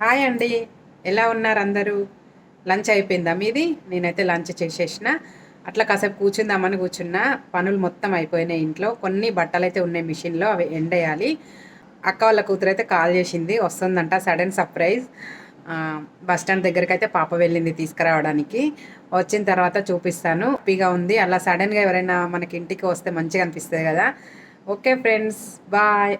Hi అండి. ఎలా ఉన్నారు అందరూ? లంచ్ అయిపోయిందా మీది? నేనైతే లంచ్ చేసేసిన. అట్లా కాసేపు కూర్చుందామని కూర్చున్నా. పనులు మొత్తం అయిపోయినాయి ఇంట్లో. కొన్ని బట్టలైతే ఉన్నాయి మిషన్‌లో అవి ఎండేయాలి. అక్క వాళ్ళ కూతురైతే కాల్ చేసింది. వస్తుందంట సడెన్ సర్ప్రైజ్. బస్ స్టాండ్ దగ్గరకైతే పాప వెళ్ళింది తీసుకురావడానికి. వచ్చిన తర్వాత చూపిస్తాను. హ్యాపీగా ఉంది. అలా సడెన్‌గా ఎవరైనా మనకి ఇంటికి వస్తే మంచిగా అనిపిస్తది కదా! Okay friends. బాయ్.